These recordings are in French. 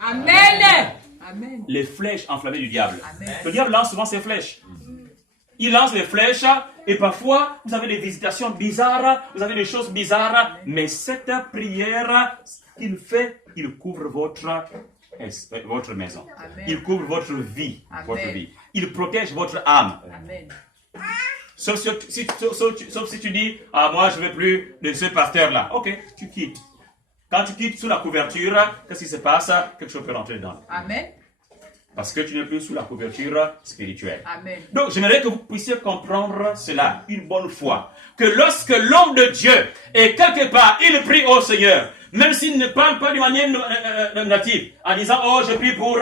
Amen. Amen. Les flèches enflammées du diable. Amen. Le diable lance souvent ses flèches. Il lance les flèches et parfois vous avez des visitations bizarres, vous avez des choses bizarres, mais cette prière qu'il fait, il couvre votre maison. Amen. Il couvre votre vie, Amen. votre vie. Il protège votre âme. Amen. Sauf si tu dis, ah moi je ne veux plus de ce pasteur-là. Ok, tu quittes. Quand tu quittes sous la couverture, qu'est-ce qui se passe? Quelque chose peut rentrer dedans. Amen. Parce que tu n'es plus sous la couverture spirituelle. Amen. Donc, j'aimerais que vous puissiez comprendre cela une bonne fois. Que lorsque l'homme de Dieu est quelque part, il prie au Seigneur, même s'il ne parle pas d'une manière native, en disant, oh, je prie pour...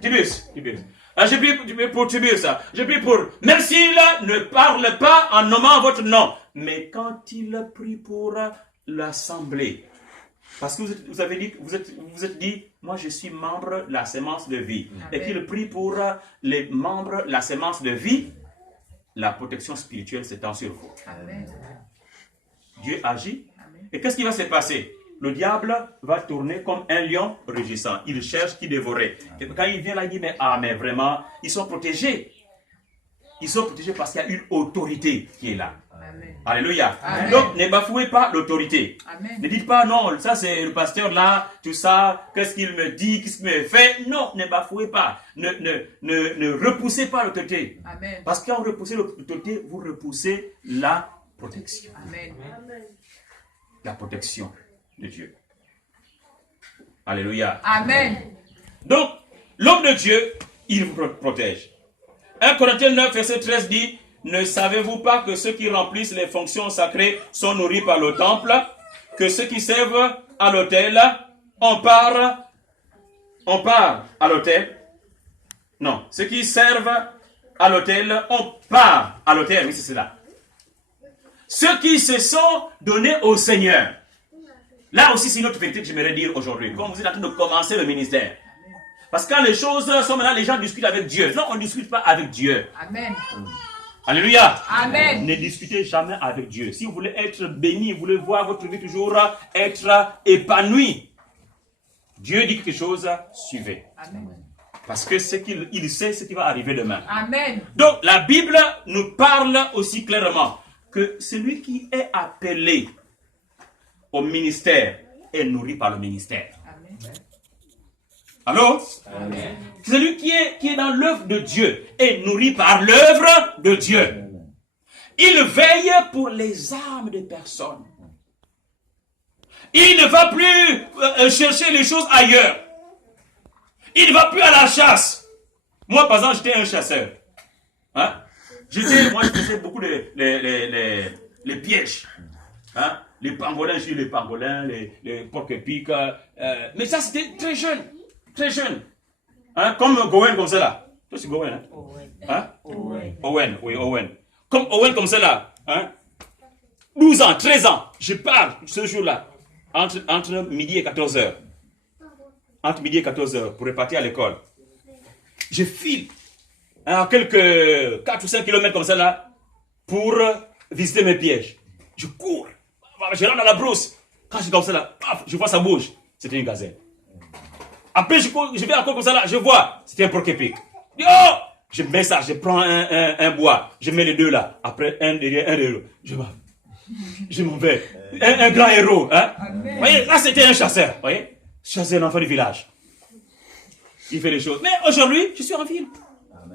Tibius. Je prie pour Tibius. Je prie pour... Même s'il ne parle pas en nommant votre nom. Mais quand il prie pour l'assemblée, parce que vous avez dit, vous êtes dit, moi je suis membre de la sémence de vie. Amen. Et qu'il prie pour les membres de la sémence de vie, la protection spirituelle s'étend sur vous. Amen. Dieu agit. Amen. Et qu'est-ce qui va se passer? Le diable va tourner comme un lion rugissant. Il cherche qui dévorer. Et quand il vient là, il dit, mais vraiment, ils sont protégés. Ils sont protégés parce qu'il y a une autorité qui est là. Amen. Alléluia. Amen. Donc, ne bafouez pas l'autorité. Amen. Ne dites pas, non, ça c'est le pasteur là, tout ça, qu'est-ce qu'il me dit, qu'est-ce qu'il me fait. Non, ne bafouez pas. Ne repoussez pas l'autorité. Amen. Parce que quand vous repoussez l'autorité, vous repoussez la protection. Amen. La protection de Dieu. Alléluia. Amen. Donc, l'homme de Dieu, il vous protège. 1 Corinthiens 9, verset 13 dit, ne savez-vous pas que ceux qui remplissent les fonctions sacrées sont nourris par le temple, que ceux qui servent à l'autel, on part à l'autel. Non, ceux qui servent à l'autel, on part à l'autel, oui c'est cela. Ceux qui se sont donnés au Seigneur. Là aussi c'est une autre vérité que j'aimerais dire aujourd'hui, comme vous êtes en train de commencer le ministère. Parce que quand les choses sont maintenant, les gens discutent avec Dieu. Non, on ne discute pas avec Dieu. Amen. Alléluia. Amen. Ne discutez jamais avec Dieu. Si vous voulez être béni, vous voulez voir votre vie toujours être épanouie. Dieu dit quelque chose, suivez. Amen. Parce que il sait ce qui va arriver demain. Amen. Donc la Bible nous parle aussi clairement que celui qui est appelé au ministère est nourri par le ministère. Amen. Allô? Amen. Celui qui est dans l'œuvre de Dieu est nourri par l'œuvre de Dieu. Il veille pour les âmes des personnes. Il ne va plus chercher les choses ailleurs. Il ne va plus à la chasse. Moi, par exemple, j'étais un chasseur. Hein? Moi, je faisais beaucoup les pièges. Hein? Les pangolins, j'ai eu les pangolins, les porc-épics. Mais ça, c'était très jeune. Très jeune. Hein? Comme Gowen, comme ça là. Toi, c'est Gowen, hein? Hein? Owen, oui, Owen. Comme Owen, comme ça là. Hein? 12 ans, 13 ans. Je pars ce jour-là. Entre midi et 14 heures. Entre midi et 14 heures pour repartir à l'école. Je file. À quelques 4 ou 5 kilomètres comme ça là. Pour visiter mes pièges. Je cours. Je rentre dans la brousse. Quand je suis comme ça là, paf, je vois ça bouge. C'était une gazelle. Après, je vais encore comme ça là, je vois, c'était un porc-épic. Oh! Je mets ça, je prends un bois, je mets les deux là. Après, un derrière, un derrière. Je m'en vais. Un grand héros. Hein? Vous voyez, là, c'était un chasseur. Vous voyez? Chasseur, l'enfant du village. Il fait des choses. Mais aujourd'hui, je suis en ville.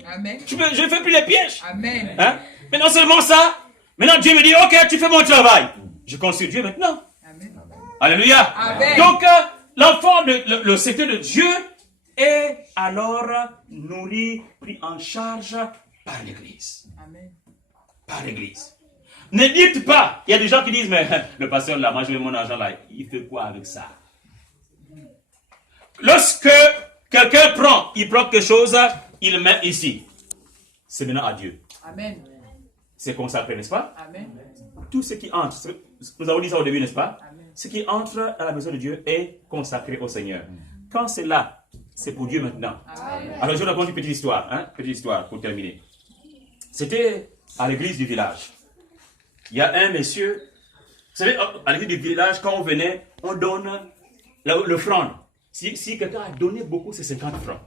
Amen. Je ne fais plus les pièges. Amen. Hein? Mais non seulement ça, maintenant Dieu me dit, ok, tu fais mon travail. Je compte sur Dieu maintenant. Amen. Alléluia. Amen. Donc, l'enfant, le secret de Dieu est alors nourri, pris en charge par l'Église. Amen. Par l'Église. Ne dites pas, il y a des gens qui disent, mais le pasteur là, moi je mets mon argent là, il fait quoi avec ça? Lorsque quelqu'un il prend quelque chose, il le met ici. C'est maintenant à Dieu. Amen. C'est consacré, n'est-ce pas? Amen. Tout ce qui entre, nous avons dit ça au début, n'est-ce pas? Amen. Ce qui entre à la maison de Dieu est consacré au Seigneur. Quand c'est là, c'est pour Dieu maintenant. Amen. Alors je vous raconte une petite histoire, petite histoire pour terminer. C'était à l'église du village. Il y a un monsieur, vous savez, à l'église du village, quand on venait, on donne L'offrande. Si quelqu'un a donné beaucoup, c'est 50 francs.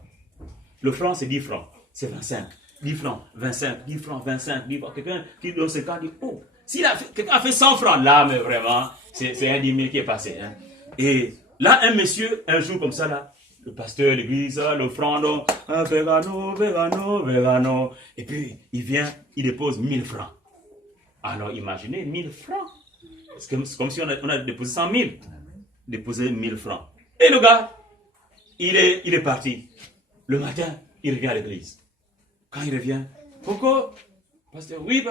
Le franc, c'est 10 francs. C'est 25. 10 francs, 25, 10 francs, 25, 10 francs. Quelqu'un qui donne 50 dit, oh, si quelqu'un a fait 100 francs, là, mais vraiment, c'est un 10 000 qui est passé. Hein. Et là, un monsieur, un jour comme ça, là, le pasteur, l'église, l'offrande, vegano. Et puis, il vient, il dépose 1000 francs. Alors, imaginez, 1000 francs. C'est comme si on a déposé 100 000. Déposé 1000 francs. Et le gars, il est parti. Le matin, il revient à l'église. Quand il revient, Coco, pasteur, oui.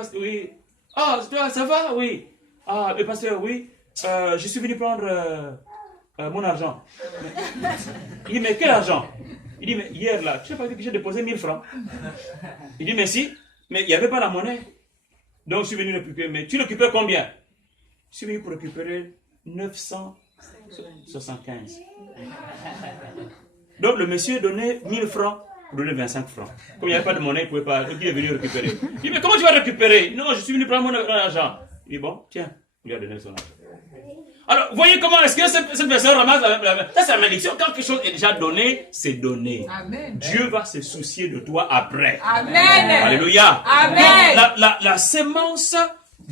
Ah, toi, ça va, oui. Ah, le pasteur, oui. Je suis venu prendre mon argent. Il dit, mais quel argent? Il dit, mais hier, là, tu sais pas que j'ai déposé 1000 francs. Il dit, mais si, mais il n'y avait pas la monnaie. Donc, je suis venu récupérer. Mais tu récupères combien? Je suis venu pour récupérer 975. Donc, le monsieur donnait 1000 francs pour donner 25 francs. Comme il n'y avait pas de monnaie, il ne pouvait pas. Donc, il est venu récupérer. Il dit, mais comment tu vas récupérer? Non, je suis venu prendre mon argent. Il dit, bon, tiens, il lui a donné son argent. Alors, vous voyez comment est-ce que cette personne ramasse la ça, c'est la malédiction. Quand quelque chose est déjà donné, c'est donné. Amen. Dieu va se soucier de toi après. Amen. Alléluia. Amen. La sémence